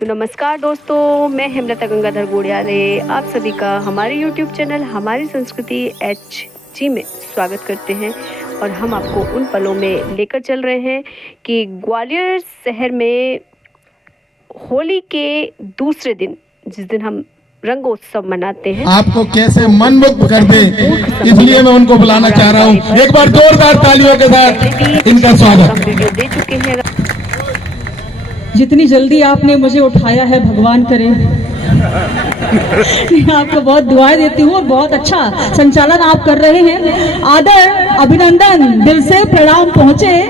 तो नमस्कार दोस्तों, मैं हेमलता गंगाधर गोड़ियारे आप सभी का हमारे YouTube चैनल हमारी संस्कृति HG में स्वागत करते हैं। और हम आपको उन पलों में लेकर चल रहे हैं कि ग्वालियर शहर में होली के दूसरे दिन, जिस दिन हम रंगोत्सव मनाते हैं, आपको कैसे मनमुग्ध कर दे, इसलिए मैं उनको बुलाना चाह रहा हूँ। एक बार जोरदार तालियों के साथ इनका स्वागत। वीडियो दे चुके हैं। जितनी जल्दी आपने मुझे उठाया है भगवान करे। मैं आपको बहुत दुआएं देती हूँ और बहुत अच्छा संचालन आप कर रहे हैं। आदर अभिनंदन, दिल से प्रणाम पहुँचे।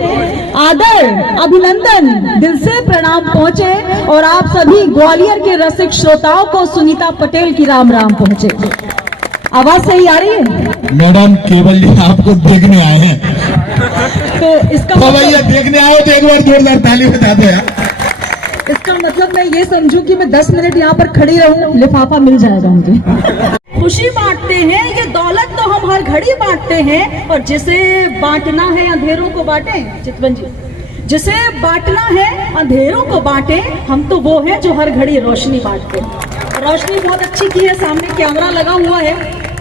आदर अभिनंदन, दिल से प्रणाम पहुँचे। और आप सभी ग्वालियर के रसिक श्रोताओं को सुनीता पटेल की राम राम पहुँचे। आवाज सही आ रही है? मैडम केवल जी आपको देखने आए हैं, तो इसका तो भैया देखने आओ तो एक बार जोरदार ताली बजा दो यार। इसका मतलब मैं ये समझूं कि मैं 10 मिनट यहाँ पर खड़ी रहूं, लिफाफा मिल जाएगा मुझे। खुशी बांटते हैं, ये दौलत तो हम हर घड़ी बांटते हैं। और जिसे बांटना है अंधेरों को बांटे, चितवन जी, जिसे बांटना है अंधेरों को बांटे। हम तो वो हैं जो हर घड़ी रोशनी बांटते हैं। रोशनी बहुत अच्छी की है, सामने कैमरा लगा हुआ है।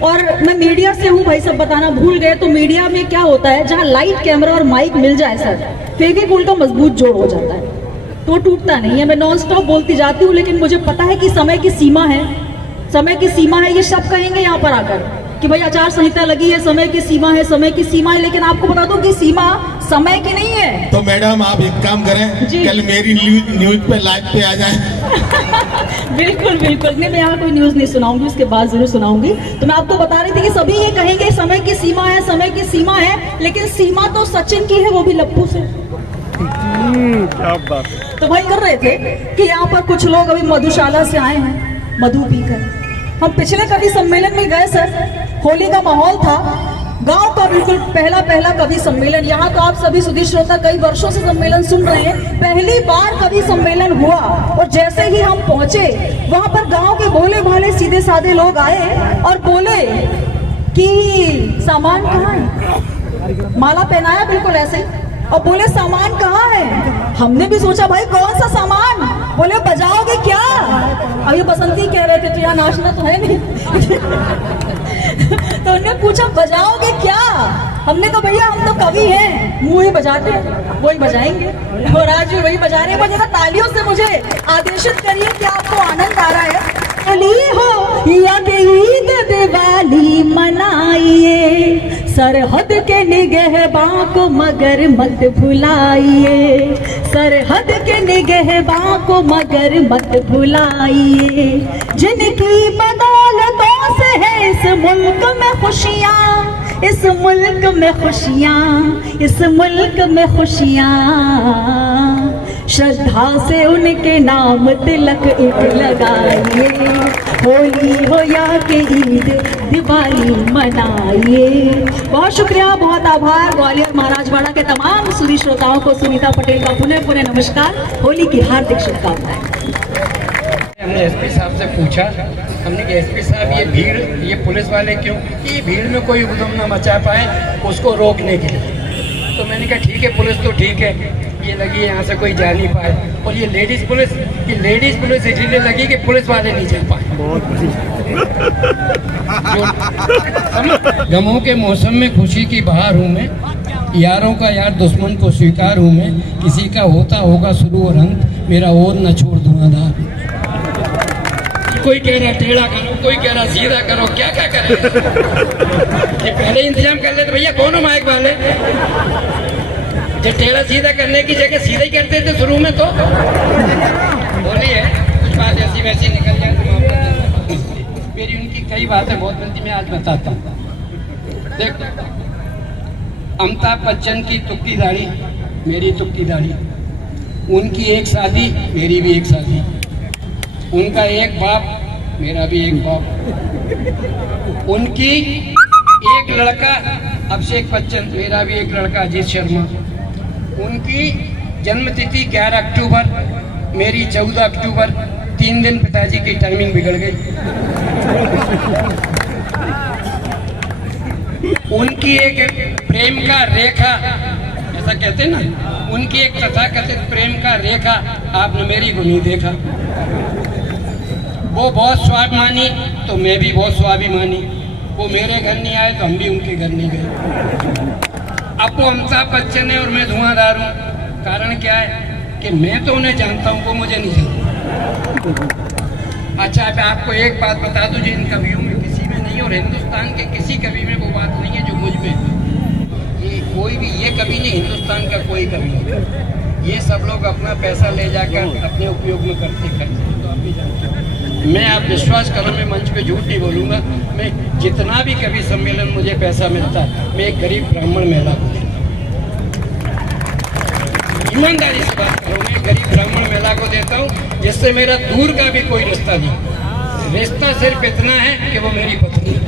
और मैं मीडिया से हूँ भाई, सब बताना भूल गए। तो मीडिया में क्या होता है, जहाँ लाइट, कैमरा और माइक मिल जाए सर, फेविकोल का मजबूत जोड़ हो जाता है, तो टूटता नहीं है। मैं नॉन स्टॉप बोलती जाती हूँ, लेकिन मुझे पता है कि समय की सीमा है। समय की सीमा है, ये सब कहेंगे यहाँ पर आकर कि भाई आचार संहिता लगी है, समय की सीमा है, समय की सीमा है। लेकिन आपको बता दूं कि सीमा समय की नहीं है। तो मैडम आप एक काम करें, कल मेरी न्यूज पे लाइव पे आ जाएं। बिल्कुल बिल्कुल, नहीं मैं यहाँ कोई न्यूज नहीं सुनाऊंगी, उसके बाद जरूर सुनाऊंगी। तो मैं आपको बता रही थी कि सभी ये कहेंगे समय की सीमा है, समय की सीमा है, लेकिन सीमा तो सचिन की है, वो भी लप्पू से। क्या बात। तो भाई कर रहे थे कि यहाँ पर कुछ लोग अभी मधुशाला से आए हैं, मधु पीकर। हम पिछले कवि सम्मेलन में गए सर, होली का माहौल था, गांव का बिल्कुल पहला कवि सम्मेलन। यहाँ तो आप सभी सुधीर श्रोता कई वर्षों से सम्मेलन सुन रहे हैं, पहली बार कवि सम्मेलन हुआ। और जैसे ही हम पहुंचे, वहां पर गांव के भोले भाले सीधे साधे लोग आए और बोले कि सामान कहाँ है। माला पहनाया बिल्कुल ऐसे, और बोले सामान कहाँ है। हमने भी सोचा भाई कौन सा सामान, बोले बजाओगे क्या। अब ये बसंती कह रहे थे, तो यहाँ नाचना तो है नहीं। तो उन्होंने पूछा बजाओगे क्या। हमने कहा भैया हम तो कवि हैं, मुंह ही बजाते हैं, वही बजाएंगे। और आज भी वही बजा रहे हैं। जरा तालियों से मुझे आदेशित करिए कि आपको आनंद आ रहा है। हो या ईद दिवाली मनाइए, सरहद के निगहबां को मगर मत भुलाइए, सरहद के निगहबां को मगर मत भुलाइए। जिनकी बदौलतों से है इस मुल्क में खुशियाँ, इस मुल्क में खुशियाँ, इस मुल्क में खुशियाँ। श्रद्धा से उनके नाम तिलक एक लगाइए, होली हो या के ईद दिवाली मनाइए। बहुत शुक्रिया, बहुत आभार। ग्वालियर महाराजवाड़ा के तमाम सुधी श्रोताओं को सुनीता पटेल का पुनः पुनः नमस्कार, होली की हार्दिक शुभकामनाएं। हमने एसपी साहब से पूछा, हमने कहा एसपी साहब ये भीड़, ये पुलिस वाले क्यों, कि भीड़ में कोई उधम न मचा पाए उसको रोकने के लिए। तो मैंने कहा ठीक है, पुलिस तो ठीक है, ये लगी यहाँ से कोई जा नहीं पाए। और ये लेडीज पुलिस इसलिए लगी कि पुलिस वाले नहीं चल पाए। गमों के मौसम में खुशी की बहार हूँ मैं, यारों का यार दुश्मन को स्वीकार हूँ मैं। किसी का होता होगा शुरू और अंत, मेरा और न छोड़ धुआंधार। कोई कह रहा टेढ़ा करो, कोई कह रहा सीधा करो, क्या क्या करे। ये पहले इंतजाम कर लेते भैया, कौन हो माइक वाले। जो टेढ़ा सीधा करने की जगह सीधा ही करते थे शुरू में। तो बोलिए कुछ बात ऐसी वैसी निकल जाए। मेरी उनकी कई बातें बहुत बनती, मैं आज बताता हूँ। देखो, अमिताभ बच्चन की तुक्की दाढ़ी, मेरी तुक्की दाढ़ी, उनकी एक शादी, मेरी भी एक शादी, उनका एक बाप, मेरा भी एक बाप, उनकी एक लड़का अभिषेक बच्चन, मेरा भी एक लड़का अजीत शर्मा, उनकी जन्मतिथि 11 अक्टूबर, मेरी 14 अक्टूबर। 3 दिन पिताजी की टाइमिंग बिगड़ गई। उनकी एक प्रेम का रेखा ऐसा कहते ना, उनकी एक तथाकथित प्रेम का रेखा आपने मेरी को नहीं देखा। वो बहुत स्वाभिमानी तो मैं भी बहुत स्वाभिमानी। वो मेरे घर नहीं आए तो हम भी उनके घर नहीं गए। अब वो अमिताभ बच्चन है और मैं धुआंधार हूँ। कारण क्या है कि मैं तो उन्हें जानता हूँ, वो मुझे नहीं जानता। अच्छा, अब आपको एक बात बता दूं जो इन कवियों में किसी में नहीं और हिंदुस्तान के किसी कवि में वो बात नहीं है जो मुझ में है। ये कोई भी ये कवि नहीं, हिंदुस्तान का कोई कवि नहीं। ये सब लोग अपना पैसा ले जाकर अपने उपयोग में करते खर्च। तो आप भी जानते हैं, मैं आप विश्वास करो, मैं मंच पे झूठ नहीं बोलूँगा। मैं जितना भी कवि सम्मेलन मुझे पैसा मिलता है, मैं एक गरीब ब्राह्मण महिला को देता हूँ। ईमानदारी से बात करूँ, मैं गरीब ब्राह्मण महिला को देता हूँ, जिससे मेरा दूर का भी कोई रिश्ता नहीं। रिश्ता सिर्फ इतना है कि वो मेरी पत्नी है।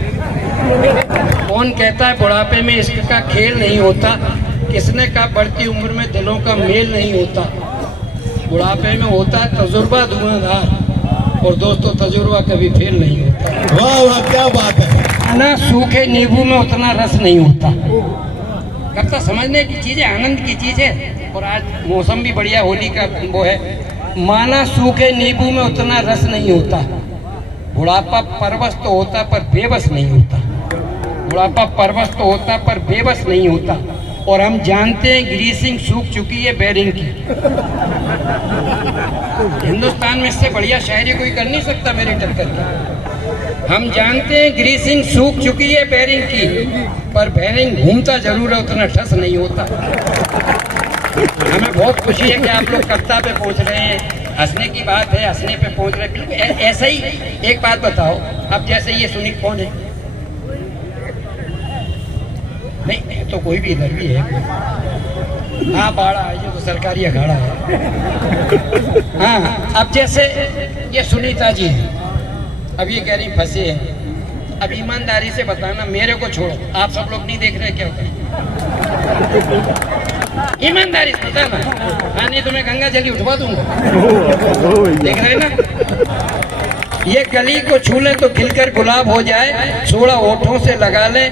कौन कहता है बुढ़ापे में इश्क का खेल नहीं होता? किसने कहा बढ़ती उम्र में दिलों का मेल नहीं होता? बुढ़ापे में होता है तजुर्बा धुआंधार, और दोस्तों तजुर्बा कभी फेल नहीं होता। वाह वाह, क्या बात है। ना सूखे नींबू में उतना रस नहीं होता। कब तक समझने की चीज है, आनंद की चीज है। और आज मौसम भी बढ़िया, होली का वो है। माना सूखे नींबू में उतना रस नहीं होता। बुढ़ापा परवश तो होता पर बेबस नहीं होता। बुढ़ापा परवश तो होता पर बेबस नहीं होता। और हम जानते हैं ग्रीसिंग सूख चुकी है बेरिंग की। हिंदुस्तान में इससे बढ़िया शायरी कोई कर नहीं सकता मेरे टक्कर की। हम जानते हैं ग्रीसिंग सूख चुकी है बेरिंग की, पर बेरिंग घूमता जरूर है, उतना ठस नहीं होता। हमें बहुत खुशी है कि आप लोग कविता पे पहुंच रहे हैं। हंसने की बात है, हंसने पे पहुंच रहे हैं। बिल्कुल ऐसा ही। एक बात बताओ, अब जैसे ये सुनी कौन है? नहीं है तो कोई भी इधर भी है। हाँ, बाड़ा है जो तो सरकारी अखाड़ा है। हाँ, अब जैसे ये सुनीता जी है, अब ये कह रही फंसे हैं। अब ईमानदारी से बताना, मेरे को छोड़ो, आप सब लोग नहीं देख रहे क्या होता है? ईमानदारी से बताना। हाँ, नहीं तो मैं गंगा जल उठवा दूंगा। देख रहे ना, ये गली को छू ले तो खिलकर गुलाब हो जाए, सोड़ा होठों से लगा ले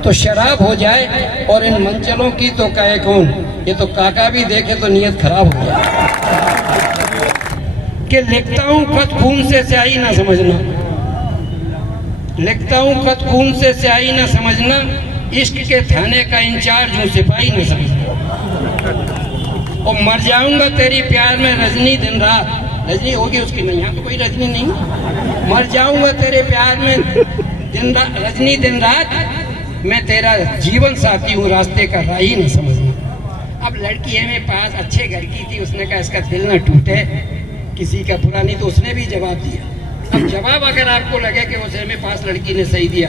तो शराब हो जाए, और इन मंचलों की तो कहे कौन, ये तो काका भी देखे तो नीयत खराब हो जाए। कि लिखता हूँ खत खून से स्याही ना समझना, लिखता हूँ खत खून से स्याही ना समझना, इश्क के थाने का इंचार्ज हूँ सिपाही ना समझना। और मर जाऊंगा तेरी प्यार में रजनी दिन रात, रजनी होगी उसकी नहीं, यहाँ तो कोई रजनी नहीं। मर जाऊंगा तेरे प्यार में रजनी दिन रात, मैं तेरा जीवन साथी हूँ, रास्ते का राही न समझना। अब लड़की है मेरे पास, अच्छे घर की थी, उसने कहा इसका दिल न टूटे किसी का बुरा नहीं, तो उसने भी जवाब दिया। अब जवाब अगर आपको लगे कि उसे मेरे पास लड़की ने सही दिया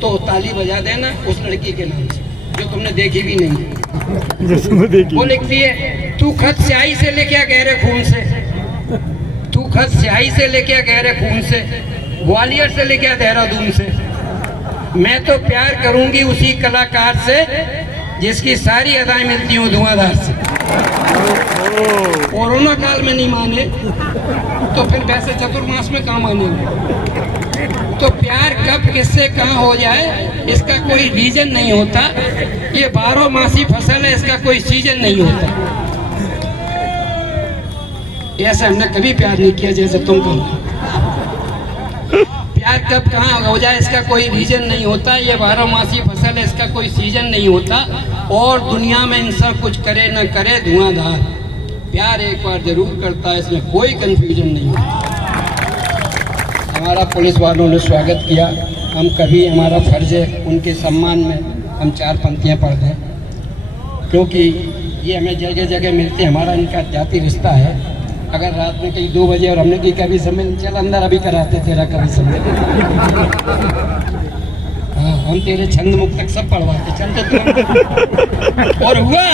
तो ताली बजा देना उस लड़की के नाम से जो तुमने देखी भी नहीं। वो लिखती है, तू खत स्याही से लेके आ गहरे खून से, तू खत स्याही से लेके आ गहरे खून से, ग्वालियर से लेके आ देहरादून से। मैं तो प्यार करूंगी उसी कलाकार से जिसकी सारी अदाएं मिलती हूँ धुआंधार से। कोरोना काल में नहीं माने तो फिर वैसे चतुर्मास में कहाँ मानेंगे? तो प्यार कब किससे कहाँ हो जाए इसका कोई रीजन नहीं होता। ये 12 मासी फसल है, इसका कोई सीजन नहीं होता। ऐसे हमने कभी प्यार नहीं किया जैसे तुम करो। प्यार कब कहाँ हो जाए इसका कोई रीजन नहीं होता। ये 12 मासी फसल है, इसका कोई सीजन नहीं होता। और दुनिया में इंसान कुछ करे न करे धुआंधार, प्यार एक बार जरूर करता है, इसमें कोई कंफ्यूजन नहीं होता। हमारा पुलिस वालों ने स्वागत किया, हम कभी हमारा फर्ज है उनके सम्मान में हम 4 पंक्तियाँ पढ़ दें, क्योंकि ये हमें जगह जगह मिलते हैं। हमारा इनका जाति रिश्ता है। अगर रात में कहीं 2 बजे और हमने की कभी सम्मेलन, चल अंदर अभी कराते तेरा कभी सम्मेलन। हाँ, हम तेरे छंद मुक्त तक सब पढ़वाते, चलते तुम। और हुआ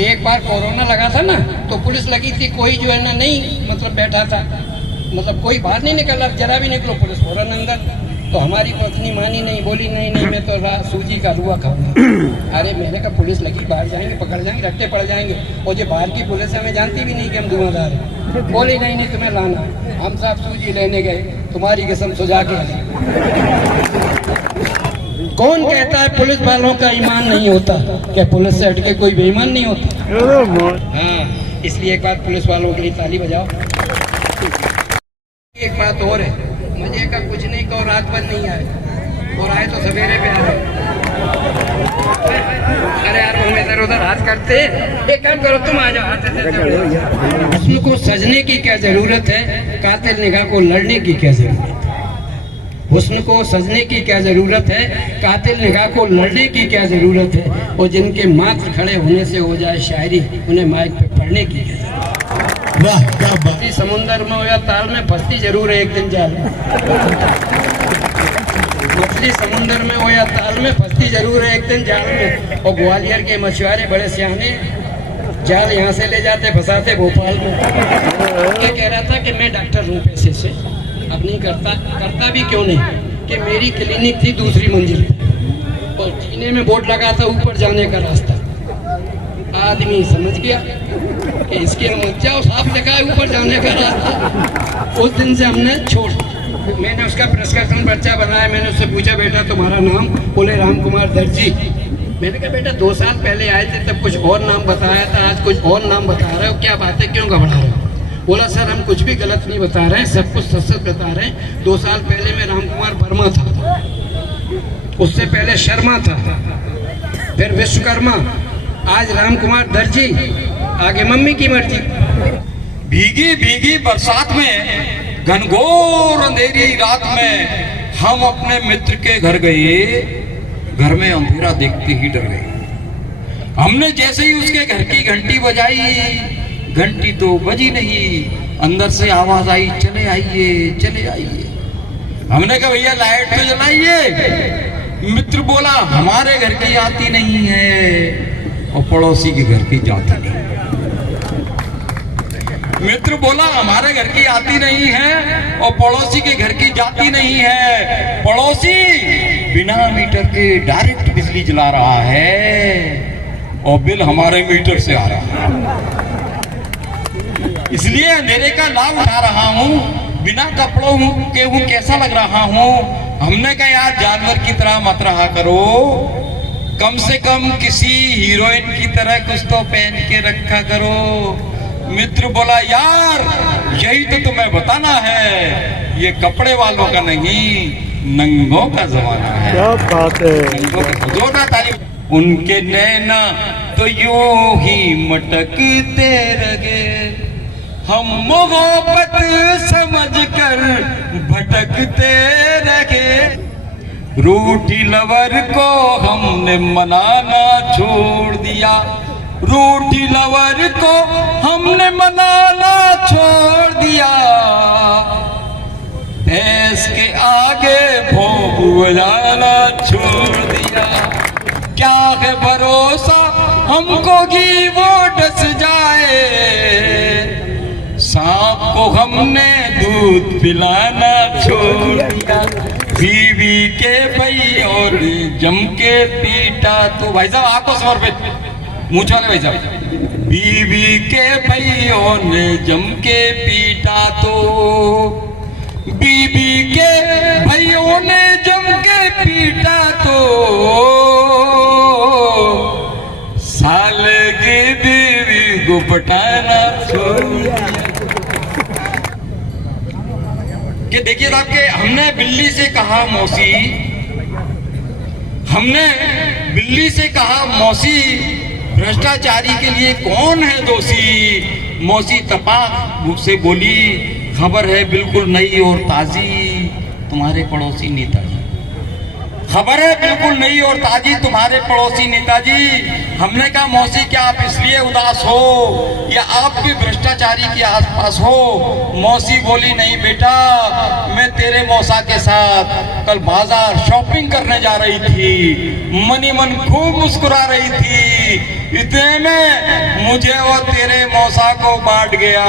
एक बार कोरोना लगा था ना, तो पुलिस लगी थी, कोई जो है ना नहीं मतलब बैठा था, मतलब कोई बाहर नहीं निकला, जरा भी निकलो पुलिस फौरन अंदर। तो हमारी पत्नी मानी नहीं, बोली नहीं मैं तो सूजी का हलवा खाऊंगा। अरे मैंने कहा पुलिस लगी, बाहर जाएंगे पकड़ जाएंगे, रट्टे पड़ जाएंगे। और जो बाहर की पुलिस हमें जानती भी नहीं कि हम धुआंधार हैं। बोली नहीं तुम्हें लाना। हम साहब सूजी लेने गए, तुम्हारी कसम सुझा के कौन कहता है पुलिस वालों का ईमान नहीं होता? क्या पुलिस से हटके कोई बेईमान नहीं होता? हाँ, इसलिए एक बात पुलिस वालों के लिए ताली बजाओ। एक बात और है, मजे का कुछ नहीं कहो, रात भर नहीं आए और आए तो सवेरे पे आए। अरे यार हम इधर उधर हाथ करते, एक काम करो तुम आ जाओ। हुस्न को सजने की क्या जरूरत है, कातिल निगाह को लड़ने की क्या जरूरत है? हुस्न को सजने की क्या जरूरत है, कातिल निगाह को लड़ने की क्या जरूरत है? और जिनके मात्र खड़े होने से हो जाए शायरी, उन्हें माइक पे पढ़ने की क्या जरूरत है? वाह क्या बात। मछली समुंदर में हो या ताल में फंसती जरूर है एक दिन जाल में। मछली समुंदर में हो या ताल में फंसती जरूर है एक दिन जाल में। और ग्वालियर के मछुआरे बड़े सियाने, जाल यहाँ से ले जाते फंसाते भोपाल में। ये कह रहा था कि मैं डॉक्टर हूँ पेशे से, अब नहीं करता भी क्यों नहीं, कि मेरी क्लिनिक थी दूसरी मंजिल पे और जीने में बोर्ड लगा था ऊपर जाने का रास्ता। आदमी समझ गया कि इसके मत जाओ, साफ लिखा है ऊपर जाने का रास्ता। उस दिन से हमने छोड़, मैंने उसका प्रिस्क्रिप्शन पर्चा बनाया। मैंने उससे पूछा बेटा तुम्हारा नाम? बोले राम कुमार दर्जी। मैंने कहा बेटा 2 साल पहले आए थे तब कुछ और नाम बताया था, आज कुछ और नाम बता रहे हो, क्या बात है, क्यों घबरा रहे हो? बोला सर हम कुछ भी गलत नहीं बता रहे हैं, सब कुछ सच सच बता रहे हैं। 2 साल पहले मैं राम कुमार वर्मा था, उससे पहले शर्मा था, फिर विश्वकर्मा, आज राम कुमार दर्जी, आगे मम्मी की मर्जी। भीगी भीगी बरसात में, घनघोर अंधेरी रात में हम अपने मित्र के घर गए। घर में अंधेरा देखते ही डर गए। हमने जैसे ही उसके घर की घंटी बजाई, घंटी तो बजी नहीं, अंदर से आवाज आई चले आइए चले आइए। हमने कहा भैया लाइट तो जलाइए। मित्र बोला हमारे घर की आती नहीं है और पड़ोसी के घर की जाती नहीं। मित्र बोला हमारे घर की आती नहीं है और पड़ोसी के घर की जाती नहीं है। पड़ोसी बिना मीटर के डायरेक्ट बिजली जला रहा है और बिल हमारे मीटर से आ रहा है, इसलिए अंधेरे का लाभ उठा रहा हूँ। बिना कपड़ों के हूँ कैसा लग रहा हूँ। हमने कहा यार जानवर की तरह मत रहा करो, कम से कम किसी हीरोइन की तरह कुछ तो पहन के रखा करो। मित्र बोला यार यही तो तुम्हें बताना है, ये कपड़े वालों का नहीं नंगों का जमाना है। क्या बात है। नंगों का जोरदार तारीफ। उनके नैना तो यूं ही मटकते रहे, हम मोहब्बत समझकर भटकते रहे। रूठी लवर को हमने मनाना छोड़ दिया, रूठी लवर को हमने मनाना छोड़ दिया। भैंस के आगे भोंक बजाना छोड़ दिया। क्या है भरोसा हमको कि वो डस जाए, सांप को हमने दूध पिलाना छोड़ दिया। बीवी के भाई और जम के पीटा तो भाई साहब आपको समर्पित मूछ वाले भाई साहब। बीवी के भाइयों ने जम के पीटा तो, बीवी के भाइयों ने जम के पीटा तो, साले की बीवी को पटाना छोड़ दिया। कि देखिए साहब के हमने बिल्ली से कहा मौसी, हमने बिल्ली से कहा मौसी भ्रष्टाचारी के लिए कौन है दोषी। मौसी तपाक मुख से बोली खबर है बिल्कुल नई और ताजी तुम्हारे पड़ोसी नेताजी, खबर है बिल्कुल नई और ताजी तुम्हारे पड़ोसी नेताजी। हमने कहा मौसी क्या आप इसलिए उदास हो या आप भी भ्रष्टाचारी के आसपास हो। मौसी बोली नहीं बेटा, मैं तेरे मौसा के साथ कल बाजार शॉपिंग करने जा रही थी, मनी मन खूब मुस्कुरा रही थी, इतने में मुझे और तेरे मौसा को बांट गया।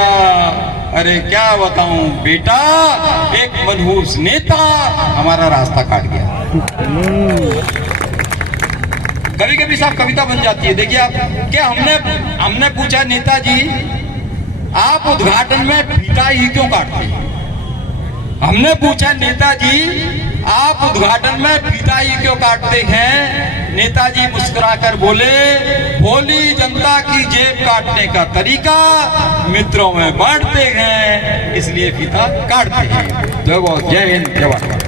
अरे क्या बताऊं बेटा, एक मनहूस नेता हमारा रास्ता काट गया। कभी कभी साहब कविता बन जाती है। देखिए आप क्या, हमने पूछा नेताजी आप उद्घाटन में फीता ही क्यों काटते हैं? हमने पूछा नेताजी आप उद्घाटन में फीता ही क्यों काटते हैं? नेताजी मुस्कुराकर बोले भोली जनता की जेब काटने का तरीका मित्रों में बांटते हैं, इसलिए फीता काटते हैं। जय हिंद, जय भारत।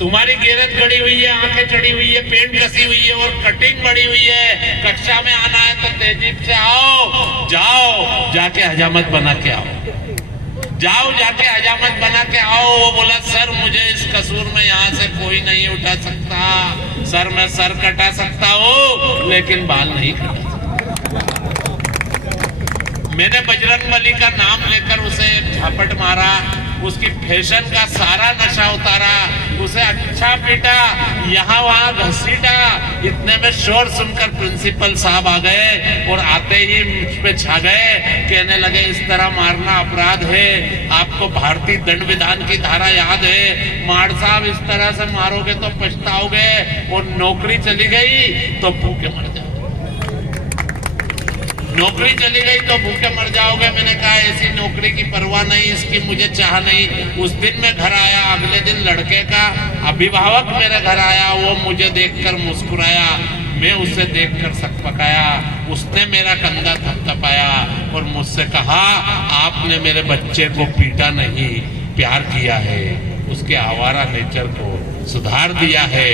तुम्हारी गिरत गड़ी हुई है, आंखें चढ़ी हुई है, पेंट कसी हुई है और कटिंग बढ़ी हुई है। कक्षा में आना है तो तेजी से आओ, जाओ जाके हजामत बना के आओ, जाओ जाके हजामत बना के आओ। वो बोला सर मुझे इस कसूर में यहाँ से कोई नहीं उठा सकता, सर मैं सर कटा सकता हूँ लेकिन बाल नहीं कटा सकता। मैंने बजरंगबली का नाम लेकर उसे झपट मारा, उसकी फैशन का सारा नशा उतारा, उसे अच्छा पीटा, यहाँ वहाँ घसीटा। इतने में शोर सुनकर प्रिंसिपल साहब आ गए और आते ही मुझ पे छा गए, कहने लगे इस तरह मारना अपराध है, आपको भारतीय दंड विधान की धारा याद है, मार साहब इस तरह से मारोगे तो पछताओगे और नौकरी चली गई तो भूखे मर जाओगे, नौकरी चली गई तो भूखे मर जाओगे। मैंने कहा ऐसी नौकरी की परवाह नहीं, इसकी मुझे चाह नहीं। उस दिन मैं घर आया, अगले दिन लड़के का अभिभावक मेरे घर आया, वो मुझे देखकर मुस्कुराया, मैं उसे देखकर सकपकाया, उसने मेरा कंधा थपथपाया और मुझसे कहा आपने मेरे बच्चे को पीटा नहीं, प्यार किया है, उसके आवारा नेचर को सुधार दिया है।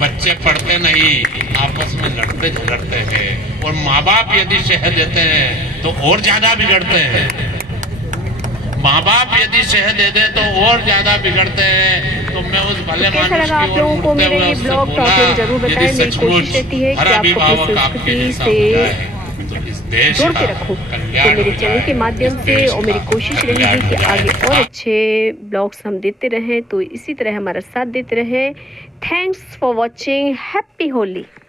बच्चे पढ़ते नहीं, आपस में लड़ते झगड़ते हैं और माँ बाप यदि शह देते हैं तो और ज्यादा बिगड़ते हैं, माँ बाप यदि शह दे दे तो और ज्यादा बिगड़ते हैं। तो मैं उस भले कैसा लगा आप लोगों को मेरा ये ब्लॉग? तो आप लोग जरूर बताएं। मेरी कोशिश रहती है कि आपको अपनी संस्कृति से जोड़ के रखूं, तो मेरे चैनल के माध्यम से, और मेरी कोशिश रहेगी कि आगे और अच्छे ब्लॉग्स हम देते रहें, तो इसी तरह हमारा साथ देते रहें। Thanks for watching. Happy Holi.